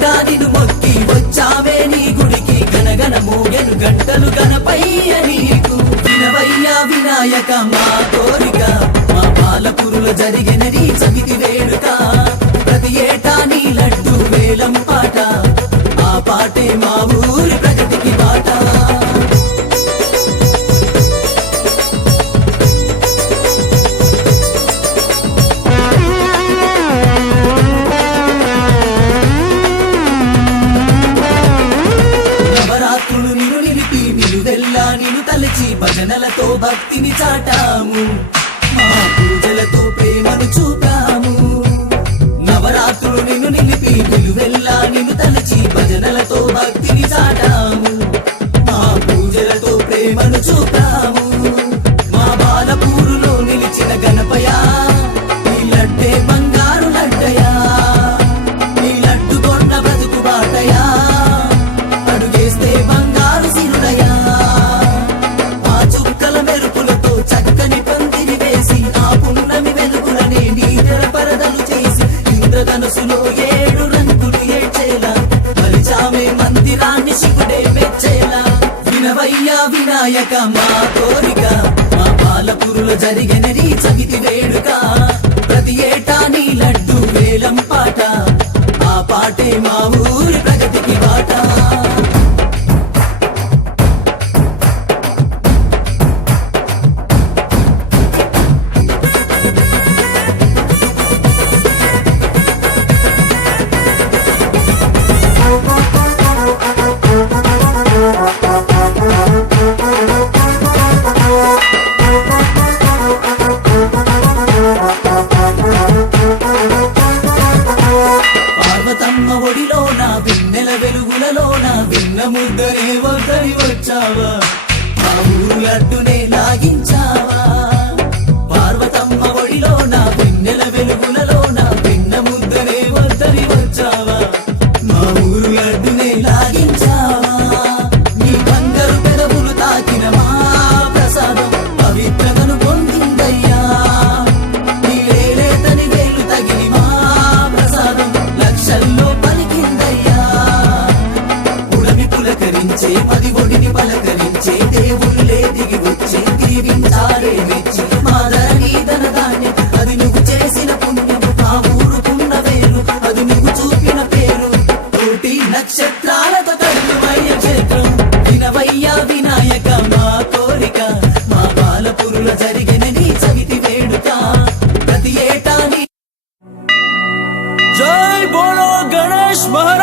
నిండా నిన్ను మొక్కి వచ్చామే నీ గుడికి గనగన మోగెను గంటలు గణపయ్య నీకు వినవయ్యా వినాయక మా కోరిక మా పాలపురులో జరిగిన నీ చవితి వేడుక ప్రతి ఏటా నీ లడ్డు వేలం పాట ఆ పాటే మా ఊరి ప్రగతికి బాట నవరాత్రులు నిన్ను నిలిపి నిలువెల్లా నిన్ను తలచి భజనలతో భక్తిని చాటాము మా పూజలతో ప్రేమను చూపాము నవరాత్రులు నిన్ను నిలిపి నిలువెల్లా నిన్ను తలచి భజనలతో భక్తిని చాటాము మా పూజలతో ప్రేమను చూపాము మా బాలపూరులో నిలిచిన గణపయ నీ లడ్డే బంగారు లడ్డయా నీ లడ్డు కొండ బ్రతుకు బాటయా అడుగేస్తే బంగారు సిరుడయా ఆ చుక్కల మెరుపులతో చక్కని పందిరి వేసి ఆ పున్నమి వెలుగులనే నీ తెర పరదలు చేసి ఇంద్రధనుసులో 7 రంగులు ఏడ్చేలా మలిచామే మందిరాన్ని శివుడే మెచ్చేలా వినవయ్యా వినాయక మా కోరిక మా పాలపురులో జరిగిన నీ చవితి వేడుక ప్రతి ఏటా నీ లడ్డు వేలం పాట ఆ పాటే మా ఊరి ప్రగతికి బాట పార్వతమ్మ ఒడిలోన వెన్నెల వెలుగులలోన వెన్న ముద్దనే వద్దరి వచ్చావా మా ఊరు లడ్డునే లాగించావా పార్వతమ్మ ఒడిలోన వెన్నెల వెలుగులలోన వెన్న ముద్దనే వద్దరి వచ్చావా మా ఊరు లడ్డునే లాగించావా నీ బంగారు పెదవులు తాకిన మా ప్రసాదం పవిత్రతను పొందిందయ్యా నీ లేలేతని వేలు తగిలి మా ప్రసాదం లక్షల్లో పలికిందయ్యా ఉడమి పులకరించే మది ఒడిని పలకరించే దేవుళ్ళే దిగి వచ్చే దీవించారే మెచ్చి మాదరణి ధనధాన్యం అది నువ్వు చేసిన పుణ్యం ఆ ఊరుకున్న వేలు అది నువ్వు చూపిన పేరు కోటి నక్షత్రాలతో తల్లుమయ్య క్షేత్రం వినవయ్యా వినాయక మా కోరిక మా పాలపురులో జరిగిన నీ చవితి వేడుక ప్రతి ఏటా నీ जय बोलो गणेश महाराज।